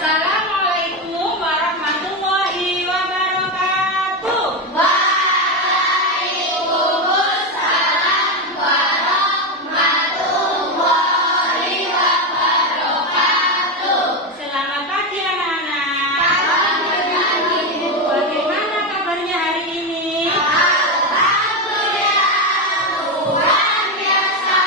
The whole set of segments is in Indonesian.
Assalamualaikum warahmatullahi wabarakatuh. Waalaikumsalam warahmatullahi wabarakatuh. Selamat pagi anak-anak. Pagi, Ibu. Bagaimana kabarnya hari ini? Alhamdulillah, luar biasa.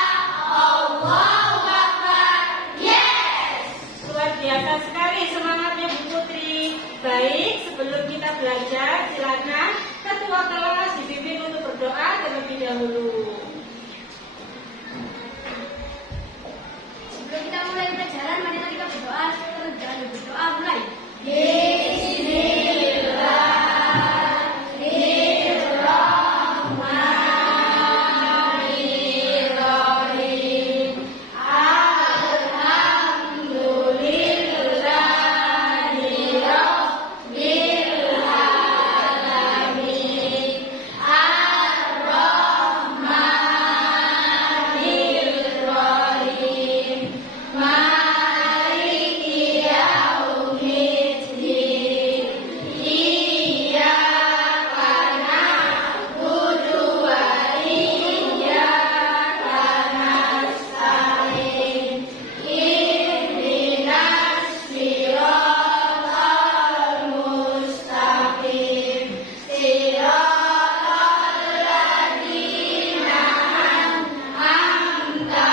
Allahu Akbar. Yes. Luar biasa sekali semangatnya Bu Putri. Baik, sebelum kita belajar, silakan ketua kelas dipimpin untuk berdoa terlebih dahulu. Sebelum kita mulai pelajaran, mari kita berdoa. Jangan berdoa mulai. Bismillahirrahmanirrahim. Alhamdulillahirabbil alamin. Ar-Rahmanirrahim. Maliki yaumiddin. Iyyaka na'budu wa iyyaka nasta'in. Ihdinas siratal mustaqim. Siratal ladzina an'amta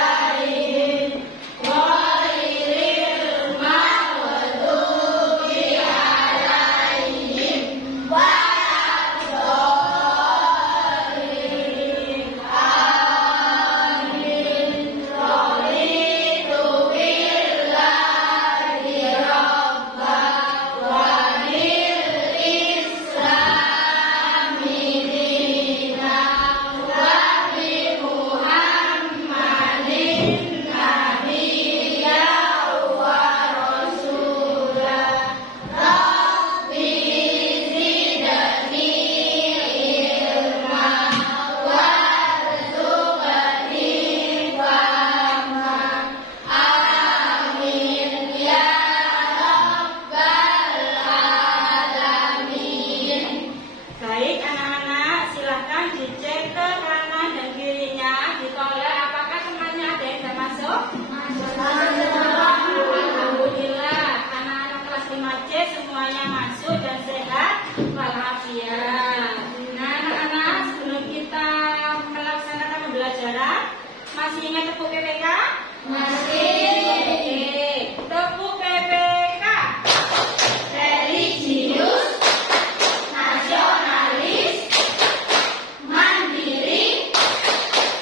'alaihim ghairil maghdubi 'alaihim waladdallin. Amin. Raditu billahi rabba wa bil islami dina wa bi Muhammadin nabiyya wa rasula. Rabbi zidni ilma warzuqni fahma. Amin ya rabbal alamin. Baik anak-anak, silakan dicek ke kanan dan kirinya, ditolak apakah semuanya ada yang sudah masuk? Alhamdulillah, anak-anak kelas 5C semuanya masuk dan sehat walafiat. Nah anak-anak, sebelum kita melaksanakan pembelajaran, masih ingat tepuk PPK? Oke, tepuk PPK. Religius, nasionalis, mandiri,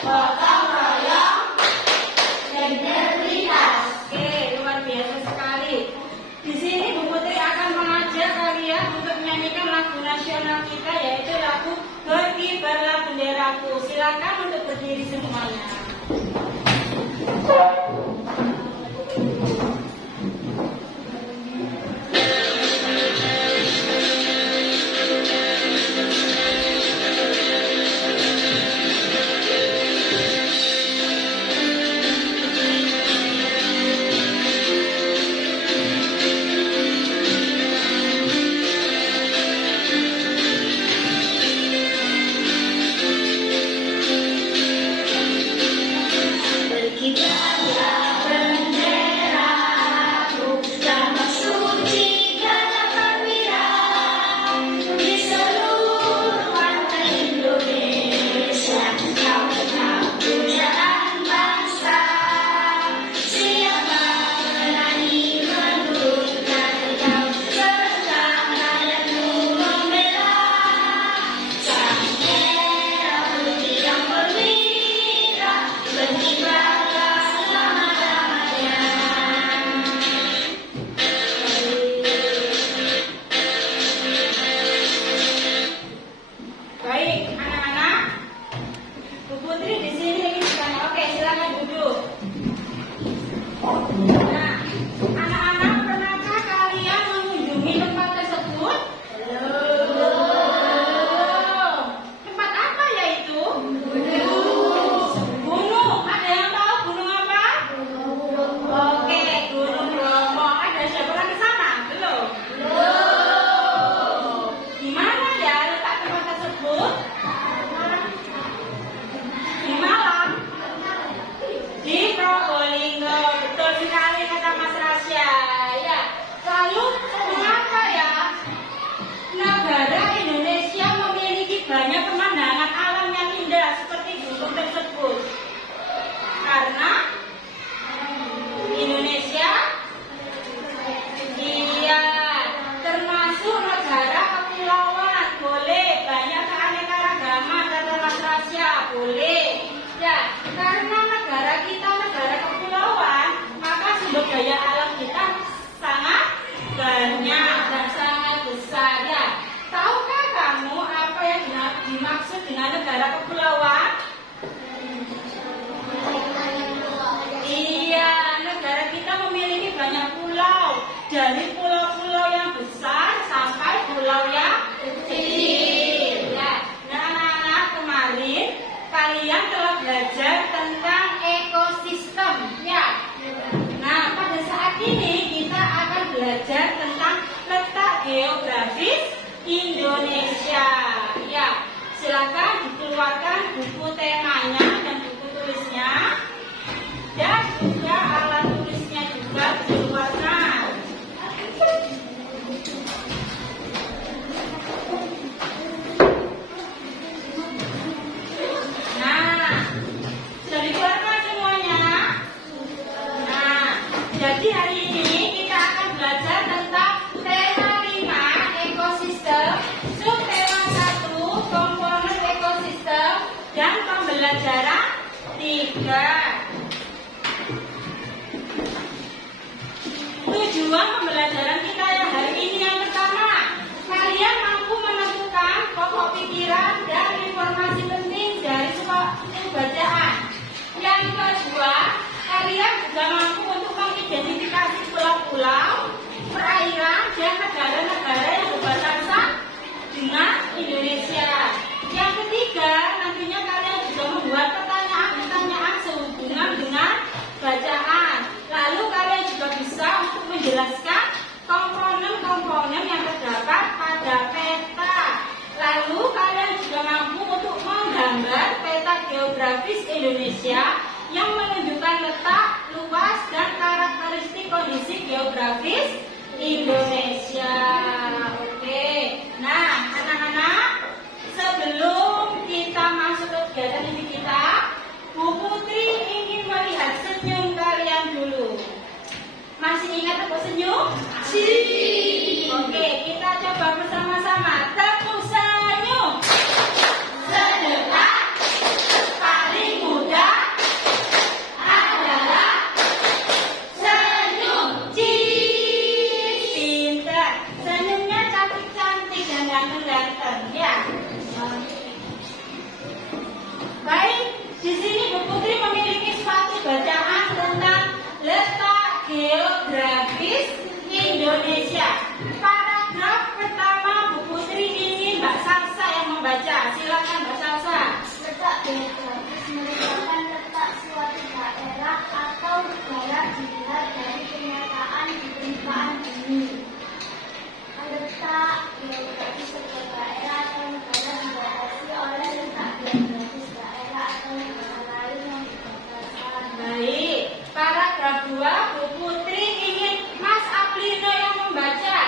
gotong royong, integritas. Oke, luar biasa sekali. Di sini Bu Putri akan mengajak kalian untuk menyanyikan lagu nasional kita, yaitu lagu Berkibarlah Benderaku. Silakan untuk berdiri semuanya. Berkibarlah dari pulau-pulau yang besar sampai pulau yang kecil. Ya, nah anak-anak kemarin kalian telah belajar tentang ekosistem, ya. Nah, pada saat ini kita akan belajar tentang letak geografis Indonesia. Ya, silakan dikeluarkan buku temanya dan buku tulisnya, dan juga alat tulisnya juga dikeluarkan. Nah, sudah dikeluarkan semuanya. Nah, jadi hari ini kita akan belajar tentang tema 5 ekosistem, subtema 1 komponen ekosistem, dan pembelajaran 3. Tujuan pembelajaran kita yang hari ini yang pertama, kalian mampu menentukan pokok pikiran dan informasi penting dari suatu bacaan. Yang kedua, kalian juga mampu untuk mengidentifikasi pulau-pulau, perairan, dan negara-negara yang berbatasan dengan Indonesia. Yang ketiga, nantinya kalian juga membuat pertanyaan-pertanyaan sehubungan dengan bacaan. Lalu kalian juga bisa untuk menjelaskan komponen-komponen yang terdapat pada peta. Lalu kalian juga mampu untuk menggambar peta geografis Indonesia yang menunjukkan letak, luas, dan karakteristik kondisi geografis Indonesia. Oke, nah anak-anak, sebelum kita masuk ke kegiatan ini kita, Bu Putri ingin melihat senyum kalian dulu. Masih ingat aku senyum? Oke, kita coba bersama-sama. Tepuk senyum. Sedekah paling mudah adalah senyum. Pintar. Senyumnya cantik-cantik dan ganteng-ganteng, ya. Baik, di sini Bu Putri memiliki suatu bacaan tentang letak geografis Indonesia. Paragraf pertama Bu Putri ingin Mbak Salsa yang membaca. Silakan Mbak Salsa. Letak geografis merupakan letak suatu daerah atau negara dilihat dari kenyataan di permukaan bumi. Letak geografis sebuah daerah atau negara dibatasi oleh letak geografis daerah atau negara lain yang berbatasan. Baik, paragraf 2 Bu Putri ingin Mas Aplino yang membaca.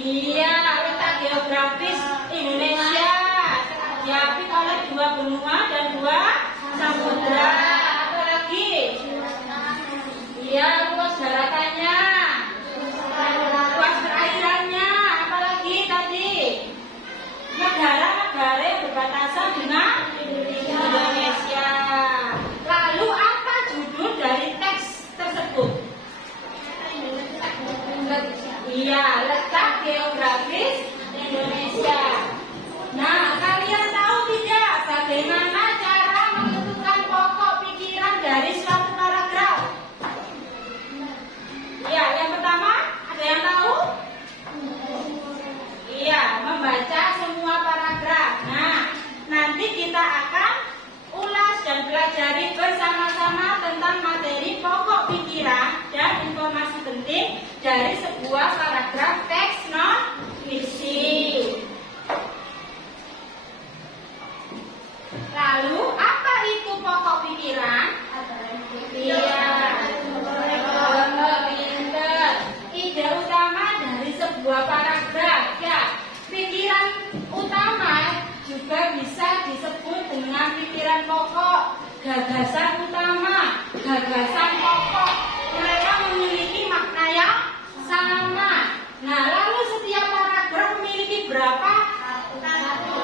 Iya, letak geografis Indonesia diapit oleh 2 benua dan 2 samudra. Apa lagi? Iya, luas daratannya, luas perairannya. Apa lagi tadi? Negara-negara yang berbatasan dengan Indonesia. Lalu apa judul dari teks tersebut? Iya, letak geografis Indonesia. Nah, kalian tahu tidak bagaimana cara menentukan pokok pikiran dari suatu paragraf? Iya, yang pertama, ada yang tahu? Iya, membaca semua paragraf. Nah, nanti kita akan ulas dan pelajari bersama-sama tentang materi pokok pikiran dan informasi penting dari sebuah paragraf teks non-fiksi. Lalu, apa itu pokok pikiran? Iya, pinter. Ide utama dari sebuah paragraf. Ya, pikiran utama juga bisa disebut dengan pikiran pokok, gagasan utama, gagasan pokok. Mereka memiliki makna yang sama. Nah, lalu setiap paragraf memiliki berapa?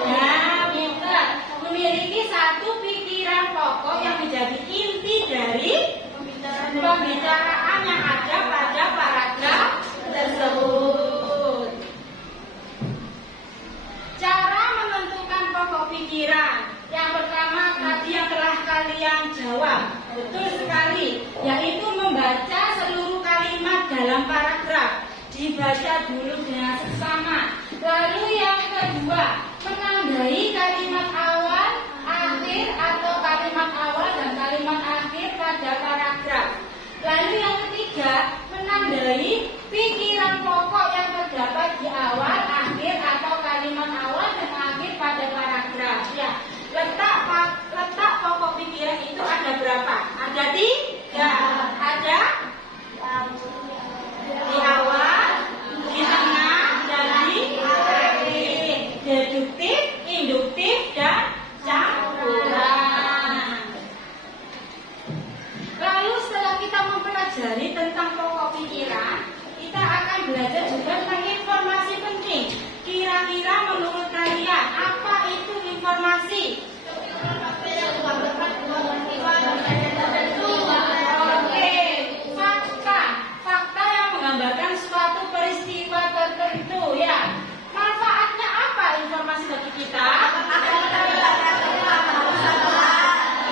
Ya, pinter. Memiliki satu pikiran pokok yang menjadi inti dari pembicaraan yang ada pada paragraf tersebut. Cara menentukan pokok pikiran. Yang pertama tadi yang telah kalian jawab, betul sekali, yaitu membaca seluruh kalimat dalam paragraf. Dibaca dulu dengan seksama. Lalu yang kedua, menandai kalimat awal, akhir atau kalimat awal dan kalimat akhir pada paragraf. Lalu yang ketiga, menandai pikiran pokok yang terdapat di awal, akhir atau kalimat awal dan akhir pada paragraf. Ya, letak pokok pikiran itu ada berapa? Ada 3. Ada di awal, di tengah, dan di akhir. Deduktif, induktif, dan campuran. Lalu setelah kita mempelajari tentang pokok pikiran, kita akan belajar juga tentang informasi penting. Kira-kira menurut kalian apa itu informasi? Oke, fakta yang menggambarkan suatu peristiwa tertentu, ya. Manfaatnya apa informasi bagi kita?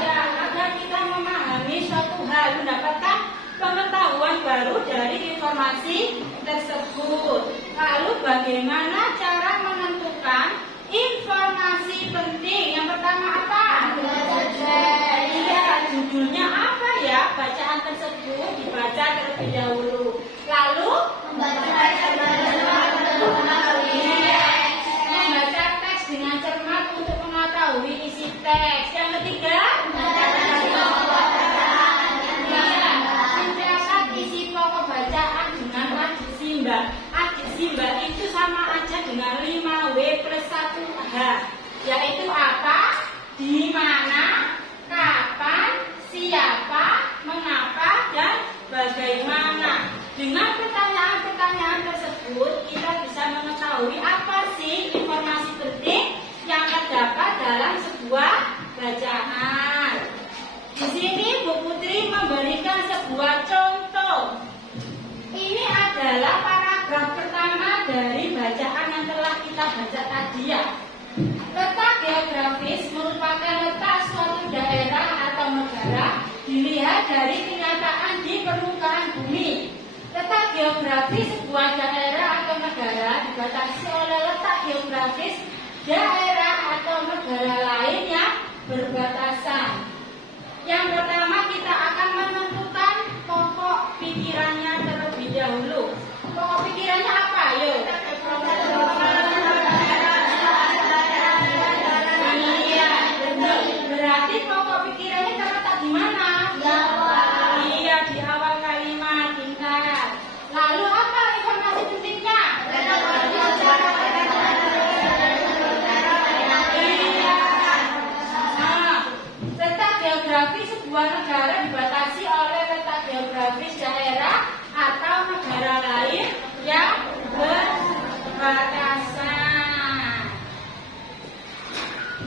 Ya, agar kita memahami suatu hal, mendapatkan pengetahuan baru dari informasi tersebut. Lalu bagaimana cara menentukan informasi penting? Yang pertama apa? Iya, judulnya apa ya? Bacaan tersebut dibaca terlebih dahulu. Lalu membaca teks dengan cermat untuk mengetahui isi teks. Yang ketiga, mencatat isi pokok bacaan dengan adjeksimba. Adjeksimba itu sama aja dengan 5W plus 1H, yaitu apa, di mana, kapan, siapa, mengapa, dan bagaimana. Dengan pertanyaan-pertanyaan tersebut, kita bisa mengetahui apa sih informasi penting yang terdapat dalam sebuah bacaan. Di sini Bu Putri memberikan sebuah contoh. Ini adalah paragraf pertama dari bacaan yang telah kita baca tadi, ya. Letak geografis merupakan letak suatu daerah atau negara dilihat dari kenyataan di permukaan bumi. Letak geografis sebuah daerah atau negara dibatasi oleh letak geografis daerah atau negara lain yang berbatasan. Yang pertama kita akan menentukan pokok pikirannya terlebih dahulu. Pokok pikirannya apa? Yuk. Iya, betul. Berarti pokok pikirannya terletak di mana? Iya, di awal kalimat, tingkat. Lalu apa informasi pentingnya? geografi sebuah negara dibatasi oleh letak geografis daerah atau negara lain yang berbatasan.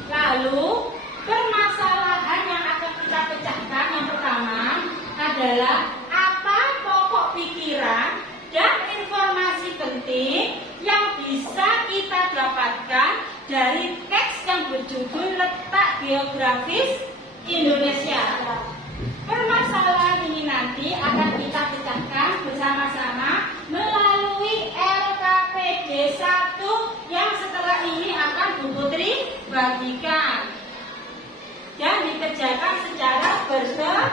Lalu, permasalahan yang akan kita pecahkan yang pertama adalah apa pokok pikiran dan informasi penting yang bisa kita dapatkan dari teks yang berjudul Letak Geografis Indonesia. Permasalahan ini nanti akan kita pecahkan bersama-sama melalui LKPD 1 yang setelah ini akan Bu Putri bagikan dan dikerjakan secara berkelompok.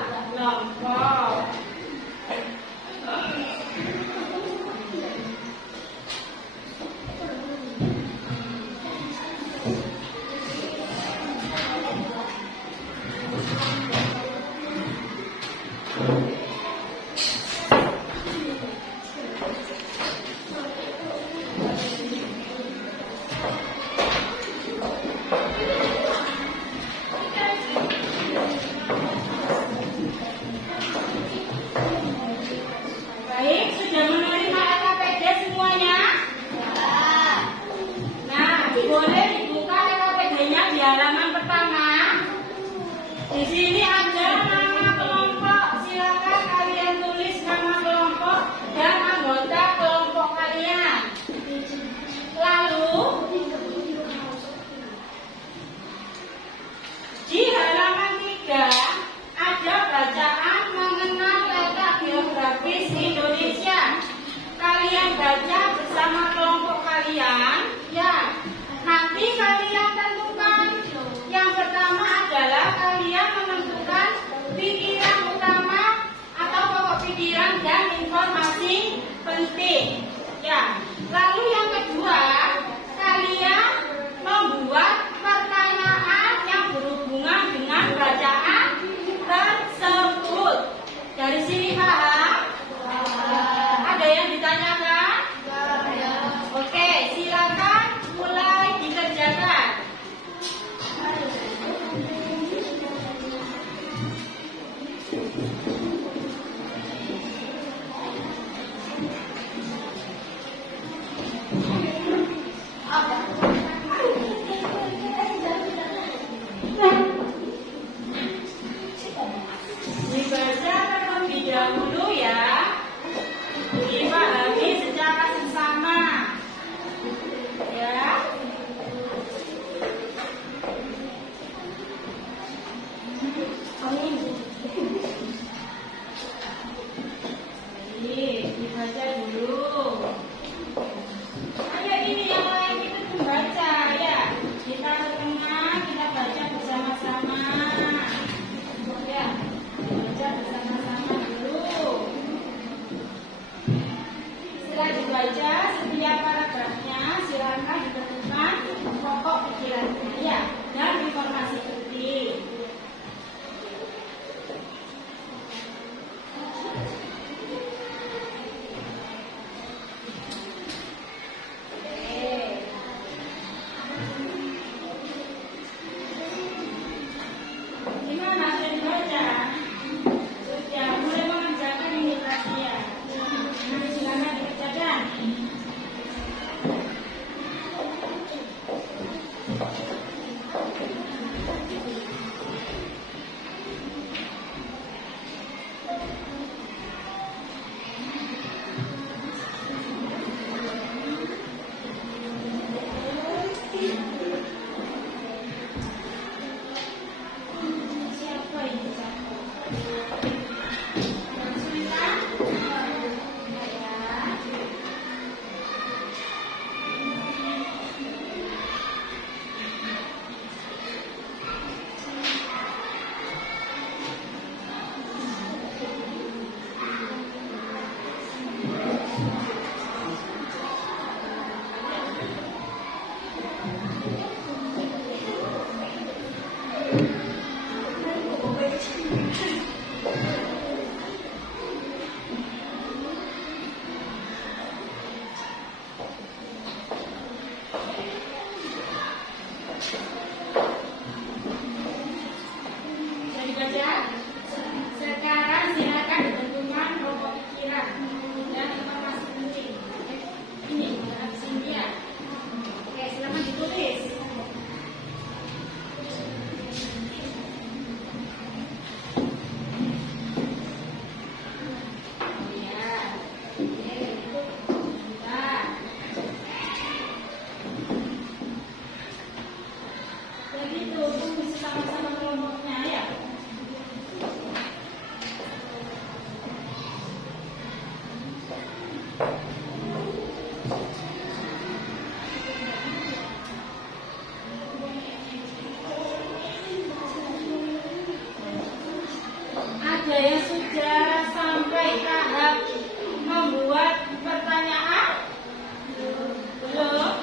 Baik, sudah menerima LKPD semuanya? Nah, boleh dibuka LKPD-nya di halaman pertama. Di sini ada nama kelompok. Silakan kalian tulis nama kelompok dan anggota kelompok kalian. Lalu di halaman 3 ada bacaan mengenal letak geografis Indonesia. Kalian baca bersama kelompok kalian, ya. Nanti kalian tentukan. Yang pertama adalah kalian menentukan pikiran utama atau pokok pikiran dan informasi penting. Ya. Lalu yang kedua, kalian membuat pertanyaan yang berhubungan dengan bacaan tersebut. Dari sini paham? Ada yang ditanyakan? Oke, silakan mulai dikerjakan. Dibaca terlebih dahulu ya, dipahami secara seksama ya. Baik, dibaca dulu. Ayo ini yang lain itu membaca ya. Kita ke tengah, kita baca bersama-sama. Ya, baca bersama-sama dulu. Setelah dibaca setiap paragrafnya, silakan ditentukan pokok pikirannya ya dan informasi penting. Gimana sudah dibaca? Sudah mulai mengerjakan ini perhatian. Nah, silakan dikerjakan. Siapa ini? Sulitan? Ya. Jadi saja. Sekarang silakan dibentukkan kelompok pikiran dan informasi penting. Ini Cynthia. Oke, silakan ditulis. Jadi itu bisa sama-sama kelompoknya ya. Ada yang sudah sampai tahap membuat pertanyaan? Belum?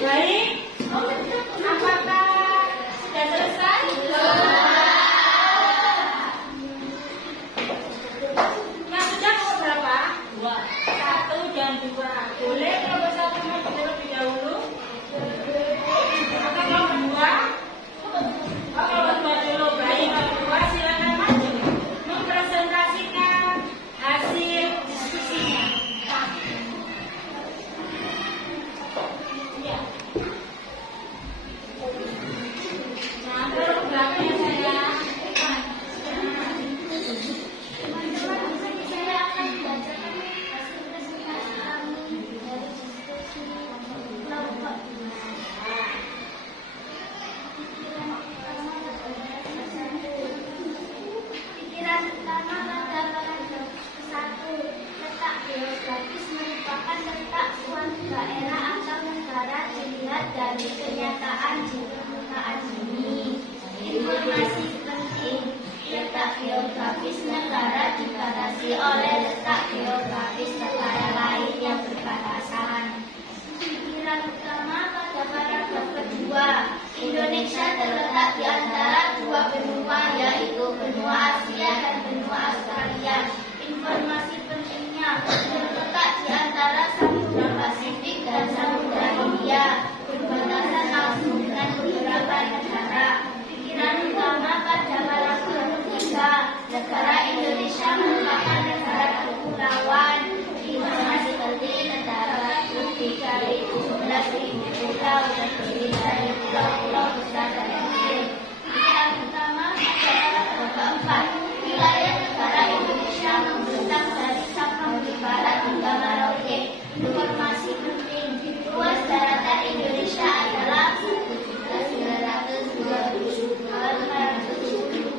Baik, apakah sudah selesai? Yang sudah nomor berapa? 1 dan 2. Boleh nomor 1 maju terlebih dahulu? Atau nomor 2? Oh, nomor 2 dulu. Baik, nomor 2 silakan maju. Mempresentasikan hasil diskusinya. Ya. Nah, terus belakang ya saya. Teman-teman, saya akan membacakan hasil presentasi kami dari diskusi kelompok 2. Pikiran utama pada paragraf 1. Letak geografis merupakan letak suatu daerah atau negara dilihat dari kenyataan di permukaan bumi. Informasi penting. Letak geografis negara dibatasi oleh letak geografis negara lain yang berbatasan. Pikiran utama pada paragraf kedua. Indonesia terletak di antara dua benua, yaitu benua Asia dan benua Australia. Informasi pentingnya terletak di antara Samudra Pasifik dan Samudra Hindia, berbatasan langsung dengan beberapa negara. Pikiran utama pada paragraf ketiga. Negara Indonesia merupakan negara kepulauan. Informasi penting negara lebih dari 17.000 pulau terdiri dari pulau-pulau besar dan kecil. Pikiran utama pada paragraf keempat. Wilayah negara Indonesia membentang dari Sabang di barat hingga Merauke. Informasi penting. Luas daratan Indonesia adalah 1.922.570 km.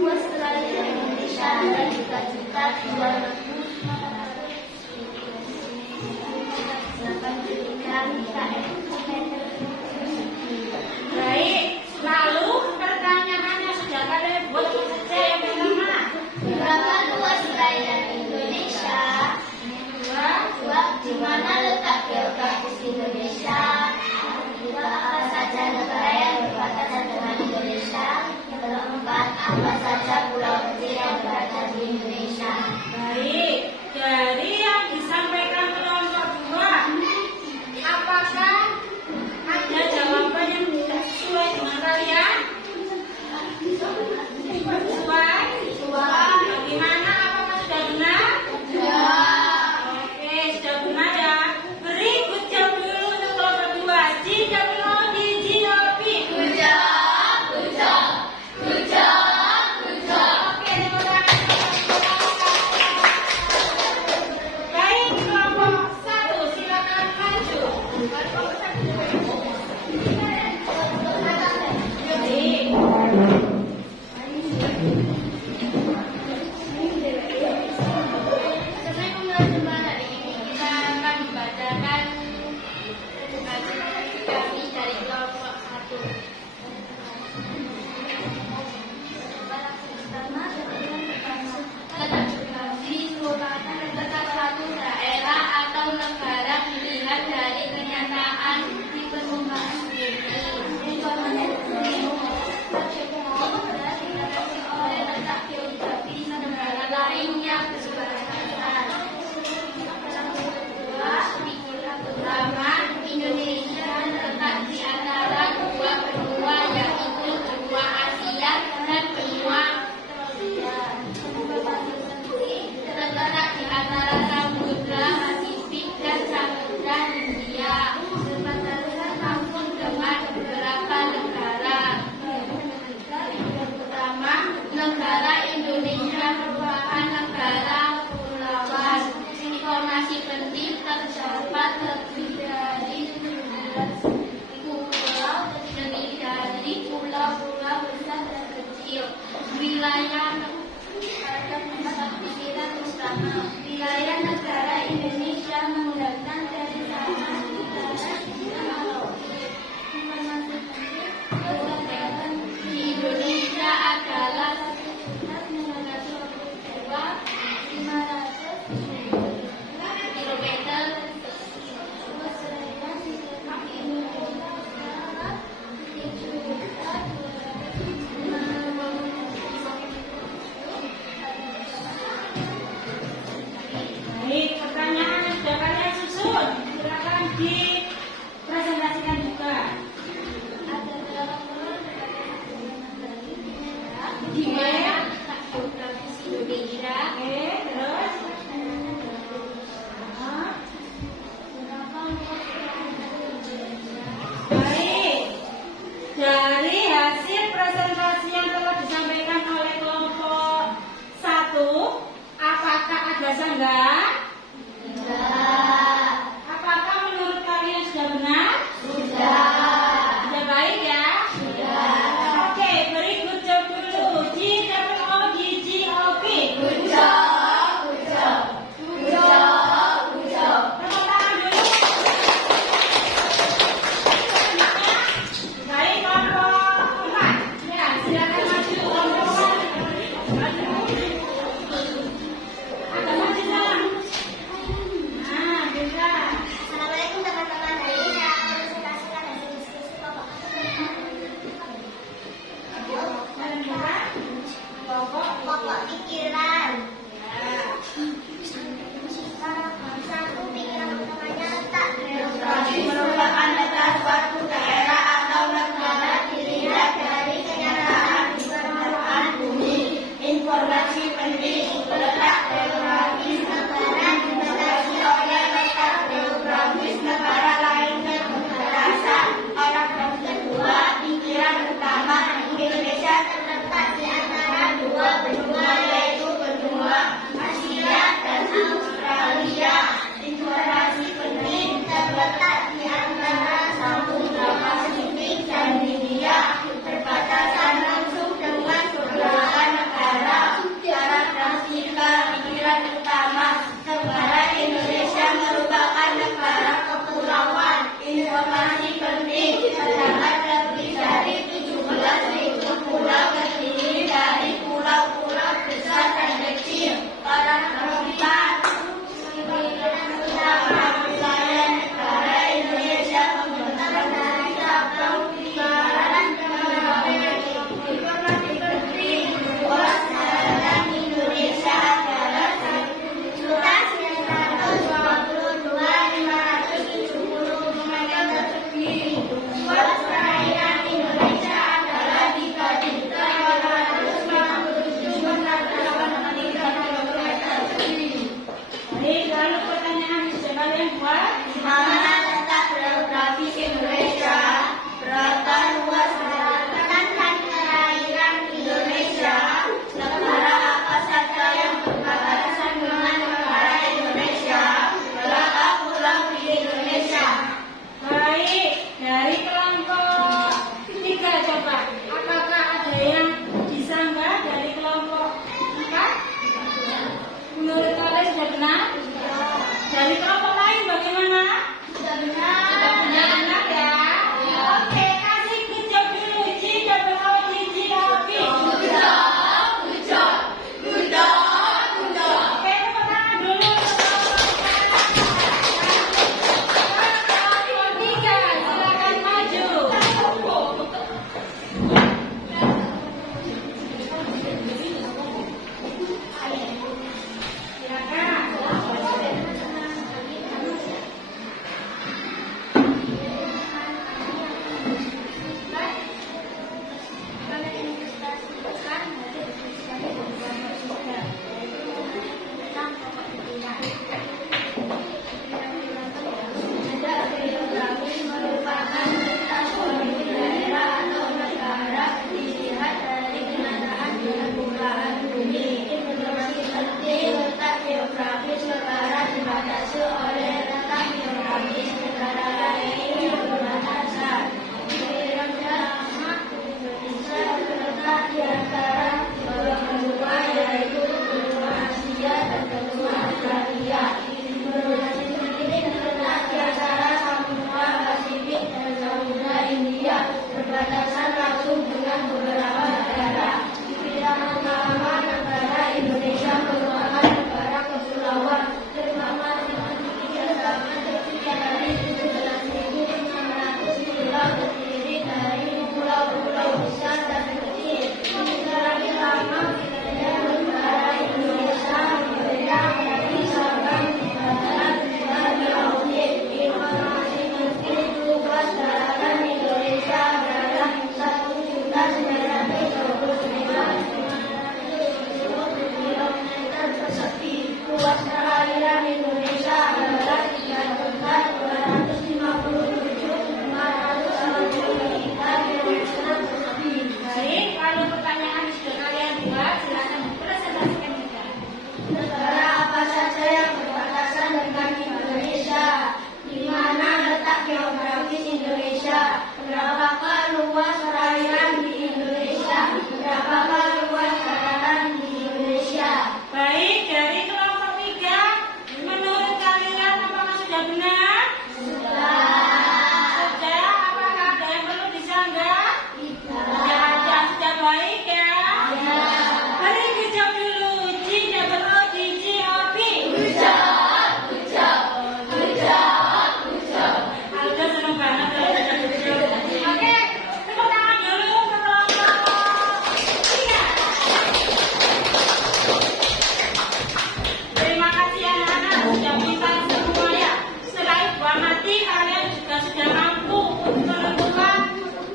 Luas perairan Indonesia adalah 3.200.883 km. Baik, lalu pertanyaan yang sudah kalian buat apa saja yang pertama? Berapa luas perairan Indonesia? Dua, di mana letak geografis Indonesia? Kedua, apa saja negara yang berbatasan dengan Indonesia? Yang keempat, apa saja pulau kecil yang berada di Indonesia? Baik, dari yang disampaikan kelompok 2, apakah ada jawaban yang tidak sesuai dengan kalian? Sesuai? Bagaimana? Apakah sudah benar? Oke, sudah benar ya. Berikut jawab dulu untuk kelompok 2. Jika belum dijawab. Oke, dirasa enggak? Apakah menurut kalian sudah benar? Sudah baik ya? Oke, beri good job dulu. GWOGGOP. Good job. Tepuk tangan dulu. Baik, kelompok 4. Ya, silakan maju kelompok 4. Maju. Agak maju sana. Nah, bisa. Assalamualaikum teman-teman. Hari ini saya akan presentasikan hasil diskusi kelompok Kalian buka. Kelompok pokok pikiran. Ya. Satu, pikiran utamanya letak Geografi merupakan data suatu daerah atau negara dilihat dari kenyataan di permukaan bumi. Informasi penting, letak geografis negara dibatasi oleh letak geografis negara lainnya berdasar. Paragraf kedua, pikiran utama Indonesia terletak di antara dua benua, yaitu benua Asia dan Australia. Informasi penting terletak di antara Samudra Pasifik dan Hindia, berbatasan langsung dengan beberapa negara. Karakteristika pikiran utama negara Indonesia merupakan negara kepulauan. Informasi penting terdapat lebih dari 17.000 pulau terdiri dari pulau-pulau besar dan kecil. Paragraf 4. Wilayah negara Indonesia membentang dari Sabang Utara ke Merauke. Informasi penting, luas daratan Indonesia adalah 1.922.570 meter persegi. Luas perairan Indonesia adalah 3.257.883 persegi. Baik, lalu pertanyaan yang sudah kalian buat. Di mana letak geografis Indonesia? Berapa luas daratan dan perairan Indonesia? Negara apa saja yang berbatasan dengan negara Indonesia? Berapa pulau di Indonesia? Baik, dari kelompok 3 coba. Apakah ada yang bisa enggak dari kelompok 4? Menurut kalian sudah benar? Dari kelompok lain bagaimana? Sudah benar. Sudah benar ya? Oke, kasih good job dulu. GWOGGOP. Oke, tepuk tangan dulu. Kelompok 3, silakan maju. Silakan. luas perairan di Indonesia? Berapakah luas daratan di Indonesia? Baik, dari kelompok 3, menurut kalian apakah sudah benar? Sudah, apakah ada yang perlu disanggah? Tidak ada, sudah baik ya? Mari kita dulu, Ji dapat O, Ji, Ji, Obi. Alda senang banget kalau ada good job. Oke, tepuk tangan dulu ke kelompok 3. Terima kasih anak-anak sudah pintar semua ya. Selain buah mati, kalian juga sudah mampu untuk menentukan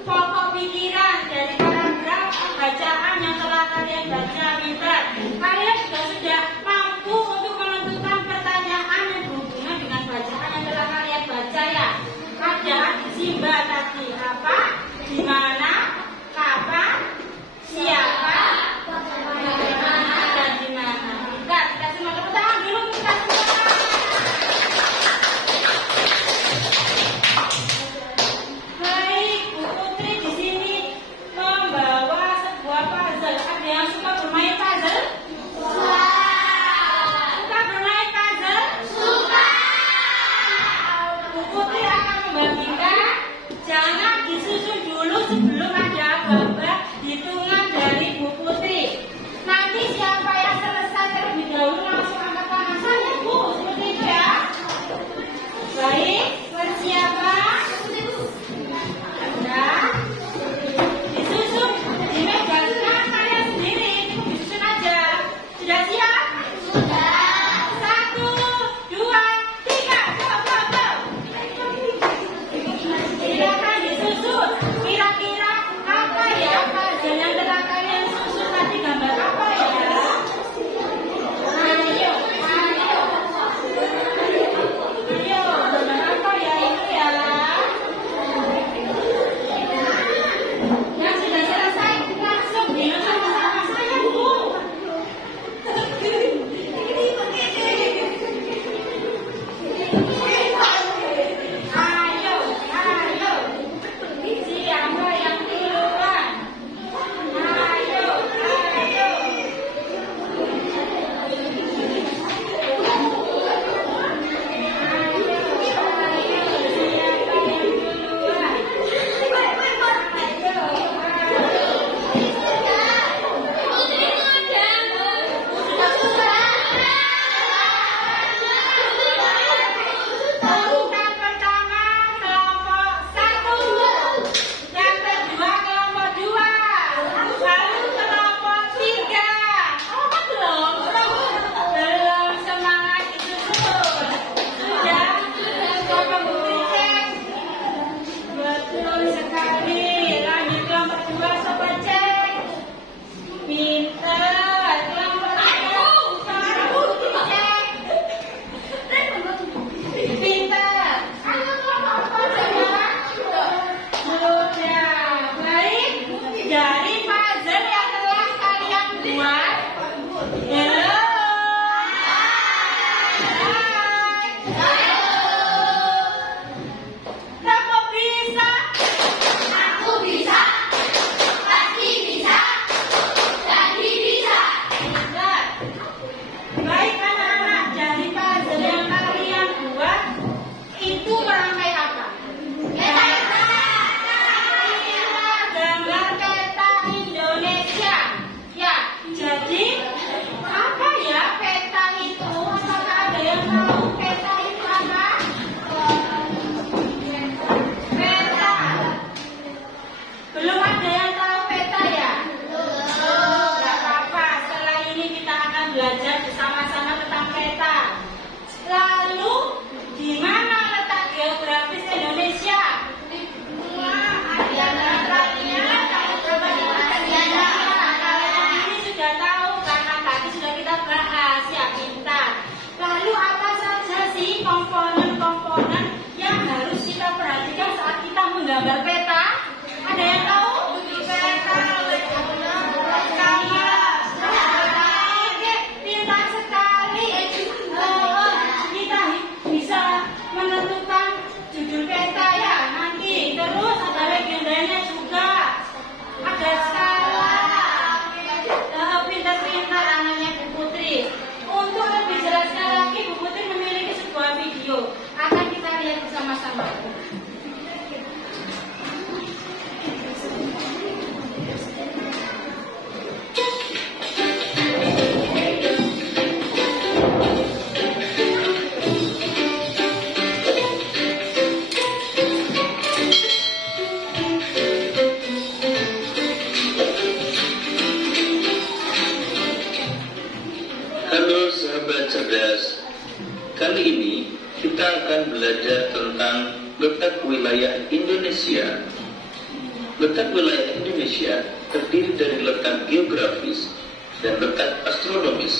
pokok pikiran dari paragraf bacaan yang telah kalian baca pintar. Kalian juga sudah mampu untuk menentukan pertanyaan yang berhubungan dengan bacaan yang telah kalian baca ya. Ada Simba tadi apa, di mana, kapan, siapa, bagaimana, dan di mana. Kita semua tepuk tangan dulu, kita semua. Baik, Bu Putri di sini membawa sebuah puzzle. Ada yang suka bermain puzzle? Suka bermain puzzle? Bu Putri akan membagikan, jangan disusun dulu sebelum ada apa-apa hitungan dari Bu Putri. Nanti siapa yang selesai terlebih dahulu langsung angkat tangan saya, Bu. Seperti itu ya. Baik, persiapan. Ada. Disusun di meja kalian sendiri. Cukup disusun aja. Sudah siap? 1, 2, 3, go. Silakan disusun. Kira-kira apa ya puzzle yang telah kalian susun tadi, gambar apa ya? Ayo, gambar apa ya itu ya? Yang sudah selesai langsung bilang sama saya, Bu. Ayo. Siapa yang duluan? Ayo. Siapa yang duluan? Urutan pertama kelompok 1, yang kedua kelompok 2, lalu kelompok 3. Belum semangat disusun. Sudah kelompok Putri cek. Betul sekali. Lanjut kelompok 2, sobat cek. Pinter. Kelompok 3, kelompok Putri cek. Pinter. Sudah. Baik. Dari puzzle yang telah kalian buat. Hello. Kamu bisa? Aku bisa. Pasti bisa. Jadi bisa. Pinter. Baik anak-anak, dari puzzle yang kalian buat itu merangkai apa? Gambar peta Indonesia. Ya, jadi apa ya peta itu? Apakah ada yang tahu peta itu apa? Peta. Belum ada yang tahu peta ya? Nggak apa-apa. Setelah ini kita akan belajar bersama-sama tentang peta. Lalu, di mana letak geografis Indonesia? Ini sudah tahu karena tadi sudah kita bahas ya, pintar. Lalu apa saja sih komponen-komponen yang harus kita perhatikan saat kita menggambar peta? Ada yang tahu? Peta, Oke, pintar sekali. Kita bisa menentukan judul peta ya nanti. Terus ada legendanya juga. belajar tentang letak wilayah Indonesia. Letak wilayah Indonesia terdiri dari letak geografis dan letak astronomis.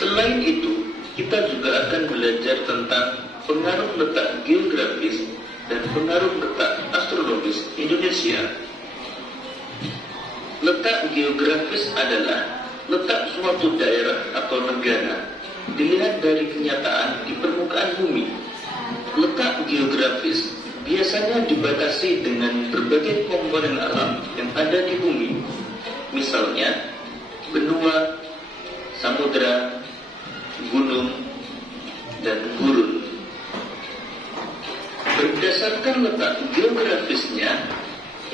Selain itu, kita juga akan belajar tentang pengaruh letak geografis dan pengaruh letak astronomis Indonesia. Letak geografis adalah letak suatu daerah atau negara dilihat dari kenyataan di permukaan bumi. Letak geografis biasanya dibatasi dengan berbagai komponen alam yang ada di bumi, misalnya benua, samudera, gunung, dan gurun. Berdasarkan letak geografisnya,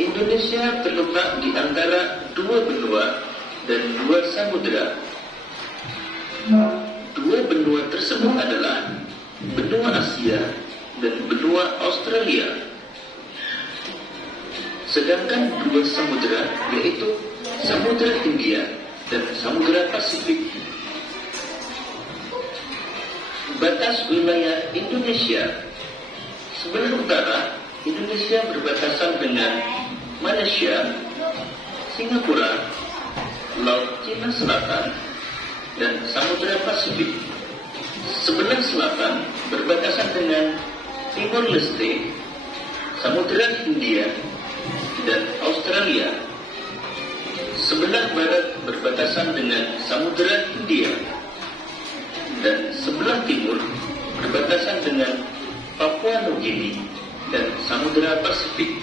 Indonesia terletak di antara dua benua dan dua samudera. Dua benua tersebut adalah benua Asia dan benua Australia. Sedangkan dua samudera yaitu Samudra Hindia dan Samudra Pasifik. Batas wilayah Indonesia. Sebelah utara, Indonesia berbatasan dengan Malaysia, Singapura, Laut Cina Selatan, dan Samudra Pasifik. Sebelah selatan berbatasan dengan Timor Leste, Samudra Hindia, dan Australia. Sebelah barat berbatasan dengan Samudra Hindia, dan sebelah timur berbatasan dengan Papua Nugini dan Samudra Pasifik.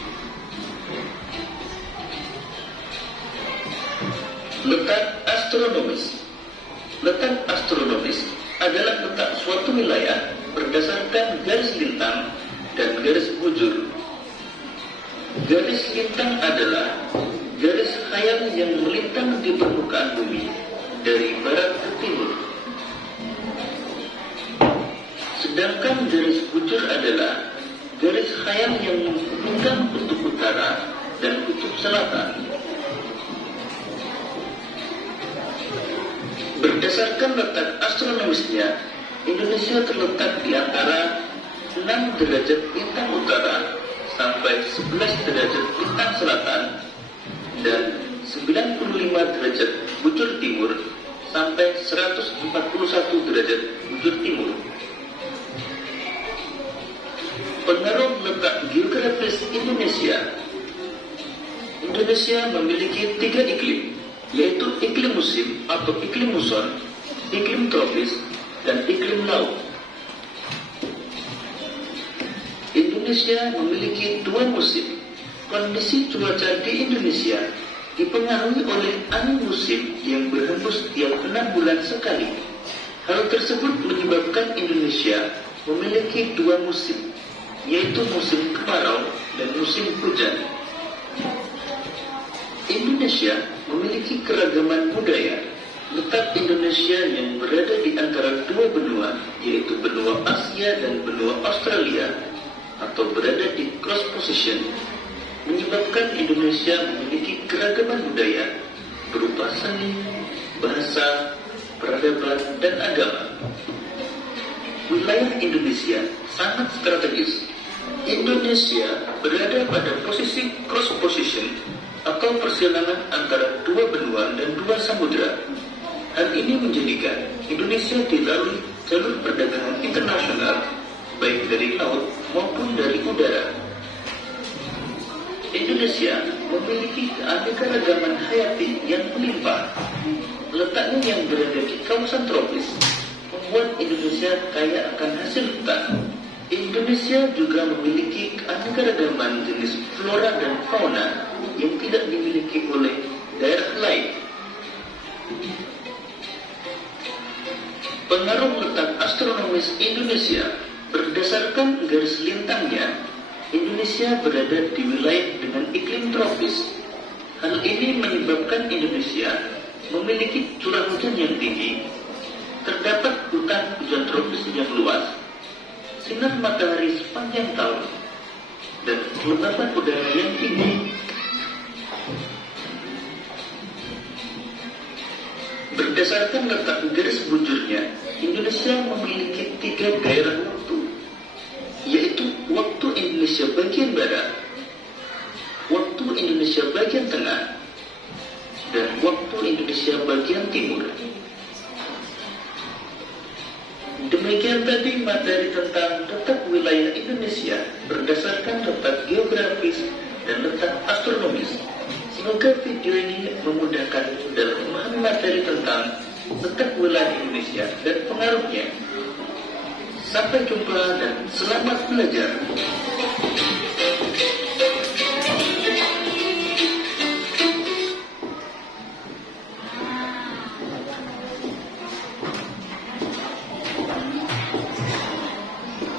Letak astronomis. Letak astronomis adalah letak suatu wilayah berdasarkan garis lintang dan garis bujur. Garis lintang adalah garis khayal yang melintang di permukaan bumi dari barat ke timur. Sedangkan garis bujur adalah garis khayal yang menghubungkan kutub utara dan kutub selatan. Berdasarkan letak astronomisnya, Indonesia terletak di antara 6 derajat lintang utara sampai 11 derajat lintang selatan dan 95 derajat bujur timur sampai 141 derajat bujur timur. Pengaruh letak geografis Indonesia. Indonesia memiliki 3 iklim, yaitu iklim musim atau iklim muson, iklim tropis, dan iklim laut. Indonesia memiliki 2 musim. Kondisi cuaca di Indonesia dipengaruhi oleh angin musim yang berhembus tiap 6 bulan sekali. Hal tersebut menyebabkan Indonesia memiliki 2 musim, yaitu musim kemarau dan musim hujan. Indonesia memiliki keragaman budaya. Letak Indonesia yang berada di antara 2 benua, yaitu benua Asia dan benua Australia, atau berada di cross position, menyebabkan Indonesia memiliki keragaman budaya berupa seni, bahasa, peradaban, dan agama. Wilayah Indonesia sangat strategis. Indonesia berada pada posisi cross position atau persilangan antara 2 benua dan 2 samudera. Hal ini menjadikan Indonesia dilalui jalur perdagangan internasional baik dari laut maupun dari udara. Indonesia memiliki keanekaragaman hayati yang melimpah. Letaknya yang berada di kawasan tropis membuat Indonesia kaya akan hasil hutan. Indonesia juga memiliki keanekaragaman jenis flora dan fauna yang tidak dimiliki oleh daerah lain. Pengaruh letak astronomis Indonesia. Berdasarkan garis lintangnya, Indonesia berada di wilayah dengan iklim tropis. Hal ini menyebabkan Indonesia memiliki curah hujan yang tinggi, terdapat hutan hujan tropis yang luas, sinar matahari sepanjang tahun, dan kelembapan udara yang tinggi. Berdasarkan letak garis bujurnya, Indonesia memiliki 3 daerah waktu, Indonesia bagian barat, waktu Indonesia bagian tengah, dan waktu Indonesia bagian timur. Demikian tadi materi tentang letak wilayah Indonesia berdasarkan letak geografis dan letak astronomis. Semoga video ini memudahkan dalam memahami materi tentang letak wilayah Indonesia dan pengaruhnya. Sampai jumpa dan selamat belajar.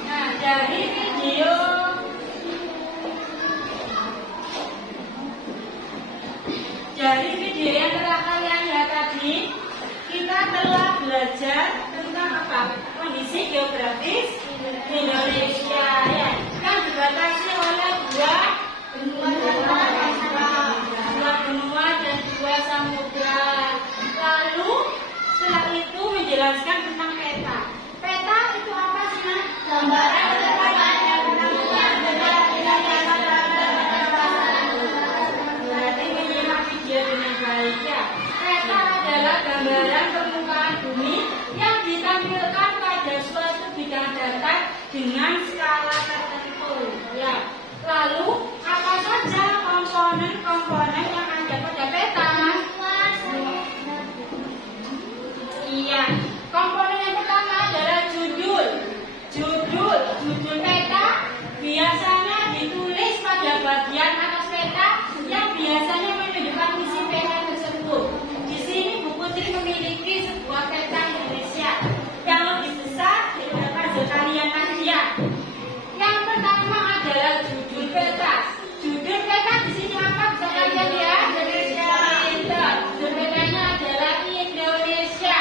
Nah, dari video yang telah kalian lihat tadi, kita telah belajar tentang apa? Kondisi geografis Indonesia, ya, yang dibatasi oleh dua benua dan dua samudra. Lalu setelah itu menjelaskan tentang peta. Peta itu apa sih, Nak? Gambaran berarti menyimak video dengan baik, ya. Peta adalah gambaran permukaan bumi yang ditampilkan pada suatu bidang datar dengan skala tertentu, ya. Lalu apa saja komponen-komponen yang ada pada peta? Iya, komponen yang pertama adalah judul peta biasanya ditulis pada bagian atas peta yang biasanya menunjukkan isi peta tersebut. Di sini buku Tri memiliki sebuah peta Indonesia yang lebih besar daripada sekalian Asia. Yang pertama adalah judul peta. Judul peta di sini apa? Bisa kalian lihat? Judul petanya adalah Indonesia.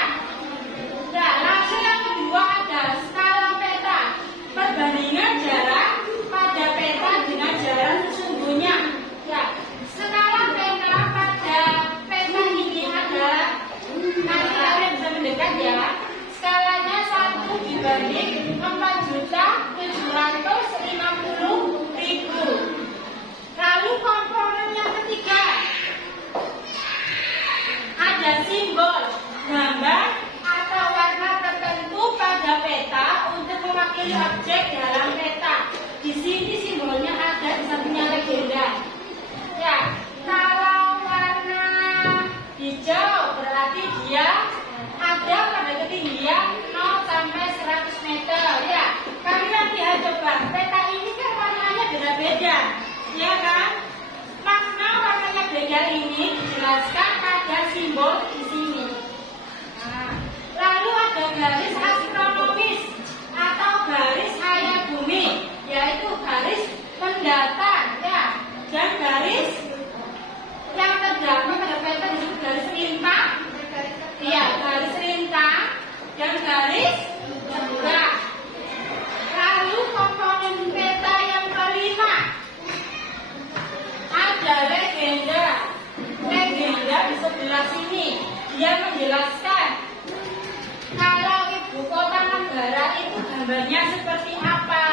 Nah, langsung yang kedua ada skala peta. Perbandingan jarak pada peta dengan jarak sesungguhnya. Ya, skala peta pada peta ini adalah, nanti kalian bisa mendekat, ya. Skalanya 1 dibanding 4.750.000. Lalu komponen yang ketiga ada simbol, gambar atau warna tertentu pada peta untuk mewakili objek dalam peta. Di sini simbolnya ada di sampingnya legenda. Ya, kalau warna hijau berarti dia ada pada ketinggian 0 sampai 100 meter. Ya, kalian lihat coba, peta ini kan warnanya beda-beda, ya kan? Makna warnanya beda ini dijelaskan pada simbol di sini. Nah, lalu ada garis astronomis atau garis hayat bumi, yaitu garis pendatar, ya, dan garis yang terdapat pada peta disebut garis lintang, ya, garis lintang dan garis tegak. Lalu komponen peta yang kelima ada legenda. Legenda di sebelah sini dia menjelaskan kalau ibu kota negara itu gambarnya seperti apa,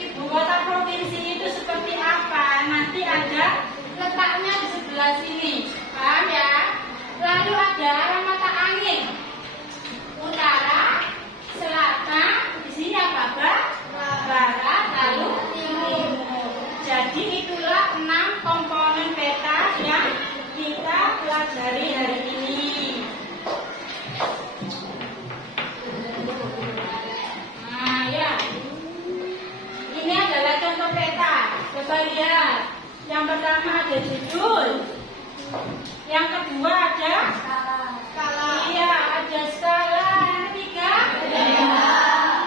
ibu kota provinsi itu seperti apa. Nanti ada letaknya di sebelah sini, paham ya? Lalu ada arah mata angin, utara, selatan, di sini apa, barat, lalu timur. Jadi itulah 6 komponen peta yang kita pelajari hari ini. Nah, ya, ini adalah contoh peta. Coba lihat. Yang pertama ada judul, yang kedua ada skala. Iya, ada skala. Yang ketiga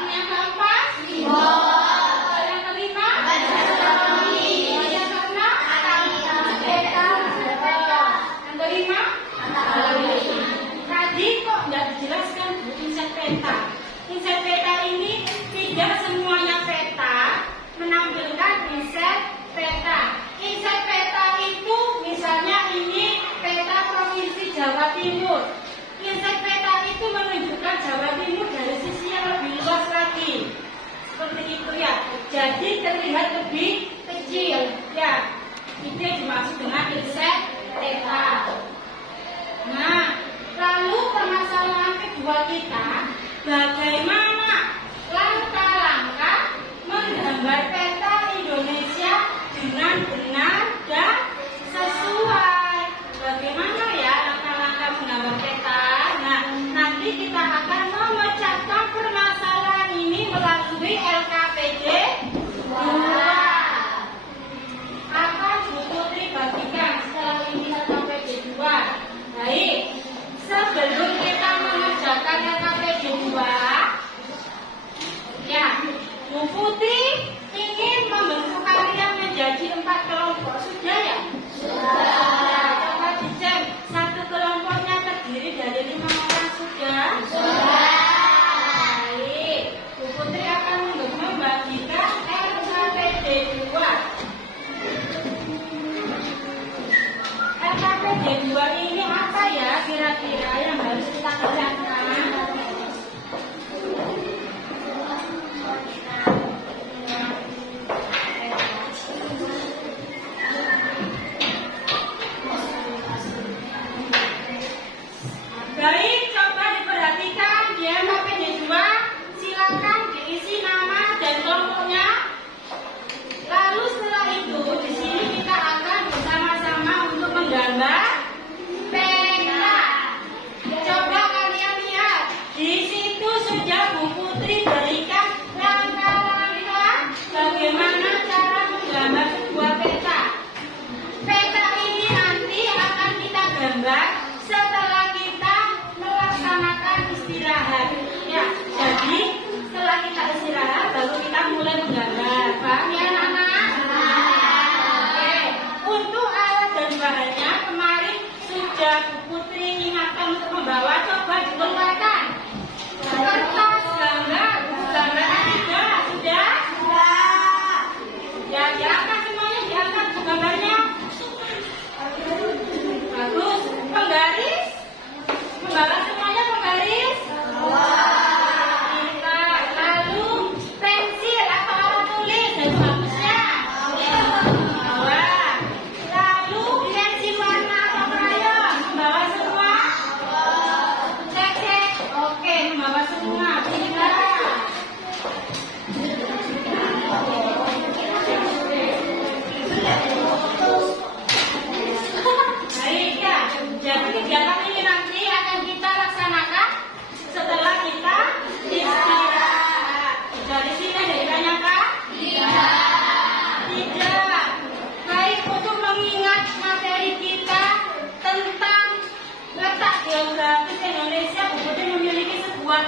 yang keempat simbol. Yang kelima astronomi. Yang keenam peta. Yang kelima tadi kok nggak dijelaskan inset peta. Inset peta ini tidak semuanya peta menampilkan inset peta. Inset peta itu misalnya ini peta provinsi Jawa Timur. terlihat lebih kecil. Ya, itu yang dimaksud dengan inset theta. Nah, lalu permasalahan kedua kita, bagaimana langkah-langkah menggambar peta Indonesia dengan benar dan sesuai. Bagaimana ya langkah-langkah menggambar peta? Nah, nanti kita akan memecahkan permasalahan ini melalui LKPD 2. Akan Bu Putri bagikan setelah ini LKPD 2. Baik, sebelum kita mengerjakan LKPD 2, ya, Bu Putri ingin membentuk kalian menjadi 4 kelompok. Sudah ya? Sudah. Coba dicek, satu kelompoknya terdiri dari 5 orang. Sudah? Sudah. Baik, Bu Putri akan membagikan LKPD 2. LKPD 2 ini apa ya kira-kira yang harus kita kerjakan? Baik, coba diperhatikan di LKPD 2, silakan diisi nama dan kelompoknya. Lalu setelah itu di sini kita akan bersama-sama untuk menggambar peta. Coba kalian lihat, di situ sudah Bu Putri berikan langkah-langkah bagaimana cara menggambar sebuah peta. Peta ini nanti akan kita gambar setelah kita melaksanakan istirahat. Ya, jadi setelah kita istirahat baru kita mulai menggambar. Paham ya anak-anak? Oke. Untuk alat dan bahannya kemarin sudah Bu Putri ingatkan untuk membawa. Coba dikeluarkan kertas gambar, gambaran juga sudah? Sudah. Ya, diangkat semuanya, diangkat bu gambarnya. Bagus. Penggaris? Membawa semuanya penggaris? Pintar. Lalu pensil atau alat tulis dan bagusnya? Bawa. Lalu pensil warna atau krayon? Membawa semua? Cek. Oke, membawa semua. Pintar. Baik ya, jadi kegiatan ini nanti akan kita laksanakan setelah kita istirahat. Dari sini ada yang ditanyakan? Tidak. Baik, untuk mengingat materi kita tentang letak geografis Indonesia, Bu Putri memiliki sebuah